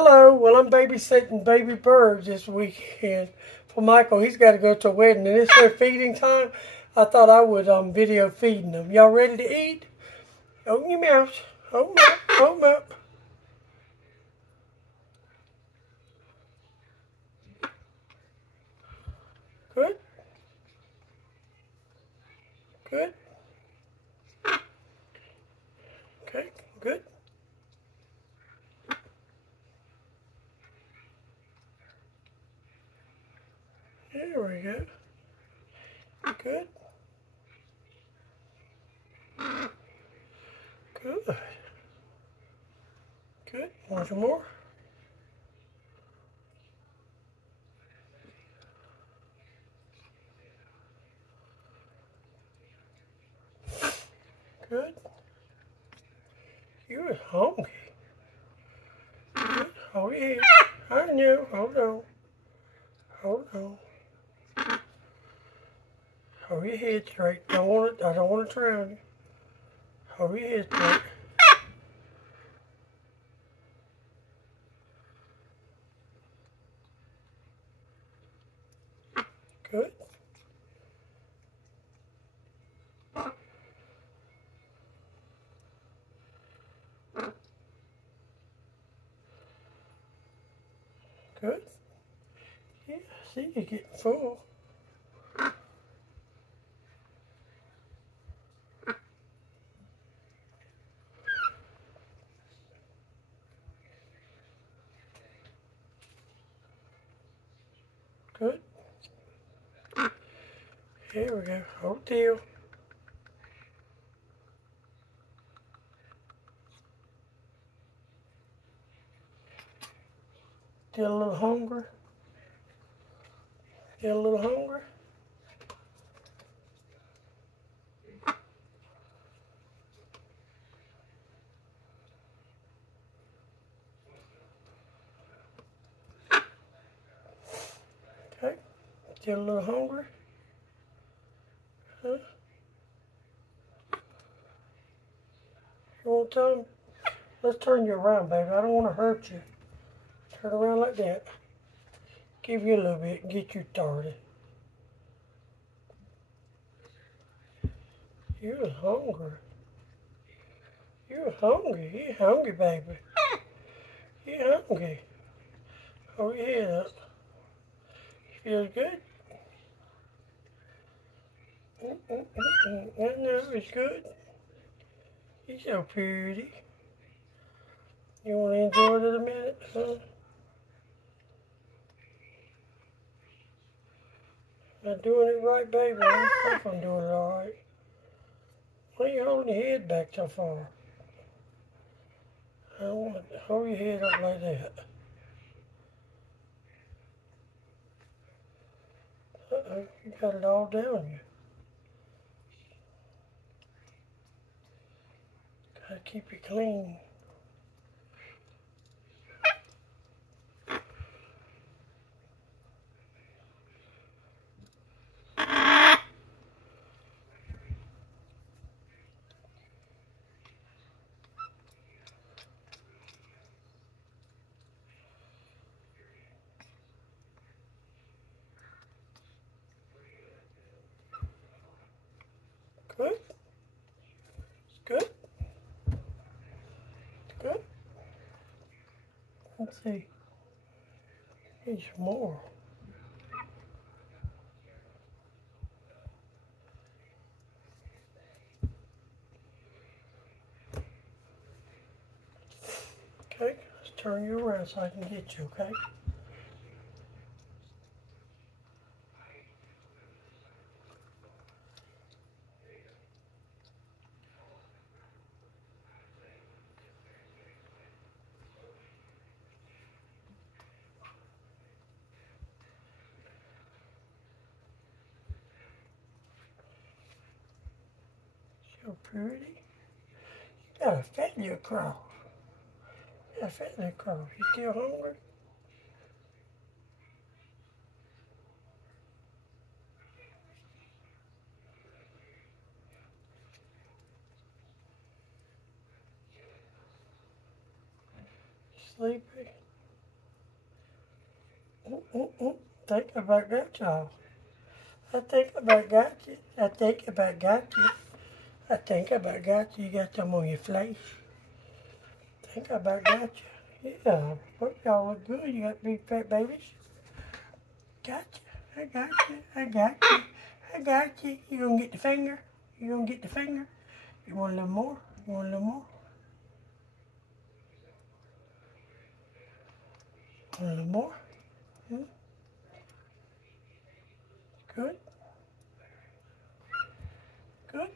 Hello, well I'm babysitting baby birds this weekend for Michael. He's got to go to a wedding and it's their feeding time. I thought I would video feeding them. Y'all ready to eat? Open your mouth. Open up. Open up. Good. Good. Okay, good. There we go. Good. Good. Good. Want some more? Good. You are hungry. Good. Hold your head. I know. Hold on. Hold on. Hold your head straight. I don't want to drown you. Hold your head straight. Good. Good. Yeah, see, you're getting full. Good. Here we go. Hold still. Still a little hungry? Still a little hungry? Okay. Still a little hungry? Huh? You want to tell him? Let's turn you around, baby. I don't want to hurt you. Turn around like that. Give you a little bit and get you started. You're hungry. You're hungry. You're hungry, baby. You're hungry. Hold your head up. Feels good? I know it's good. You're so pretty. You want to enjoy it a minute, huh? Am I doing it right, baby? I hope I'm doing it all right. Why are you holding your head back so far? I don't want to hold your head up like that. Uh-oh, you got it all down you. Gotta keep it clean. Good. It's good. It's good. Let's see. Need some more. Okay, let's turn you around so I can get you, okay? So pretty. You got a fat little crow. You got a fat little crow. You still hungry? Sleepy? Think about that, y'all. I think about got you. I think about got you. I think about got you. You got them on your face. Think about got you. Yeah. Look, y'all look good. You got big fat babies. Got you. I got you. I got you. I got you. You gonna get the finger? You gonna get the finger? You want a little more? You want a little more? A little more? Hmm? Good. Good.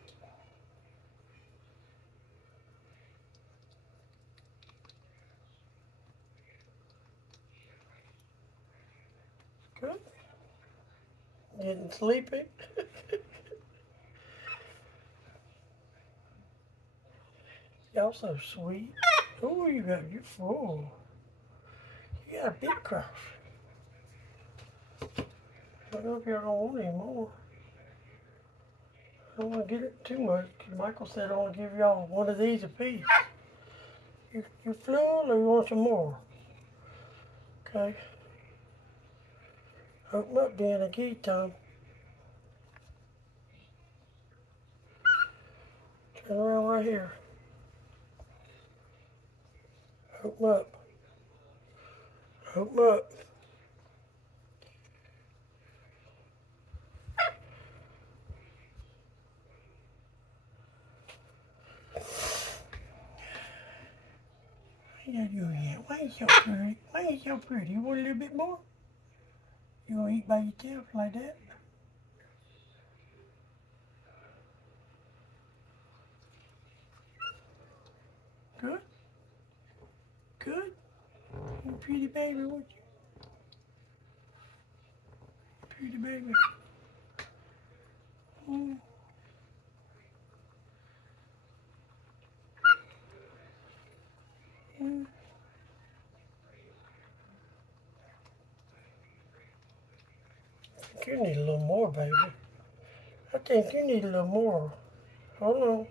Good. Getting sleepy. Y'all so sweet. Ooh, you full. You got a big cross. I don't know if y'all don't want any more. I don't want to get it too much. Michael said I want to give y'all one of these a piece. You full or you want some more? Okay. Open up then, a key time. Turn around right here. Open up. Open up. Why you doing that? Why you so pretty? Why you so pretty? You want a little bit more? You gonna eat by yourself like that? Good? Good? You pretty baby, would you? Pretty baby. Mm. Mm. I think you need a little more, baby. I think you need a little more. Hold on.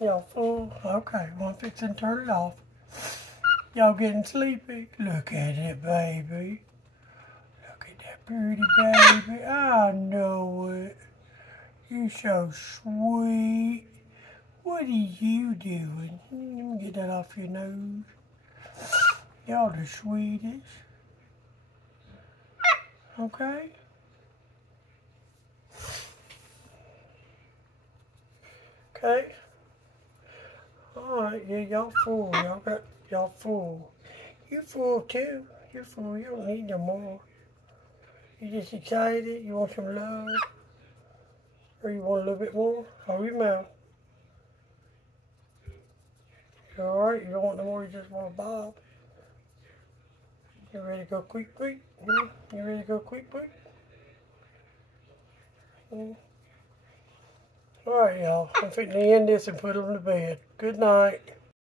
Y'all full? Okay, one fix and turn it off. Y'all getting sleepy? Look at it, baby. Look at that pretty baby. I know it. You so sweet. What are you doing? Let me get that off your nose. Y'all the sweetest. Okay? Okay? Alright, yeah, y'all full. Y'all full. You full too. You full. You don't need no more. You just excited? You want some love? Or you want a little bit more? Hold your mouth. You alright? You don't want no more, you just want a bob. You ready to go quick, quick? You ready to go quick, quick? Alright, y'all. I'm fixing to end this and put them to bed. Good night.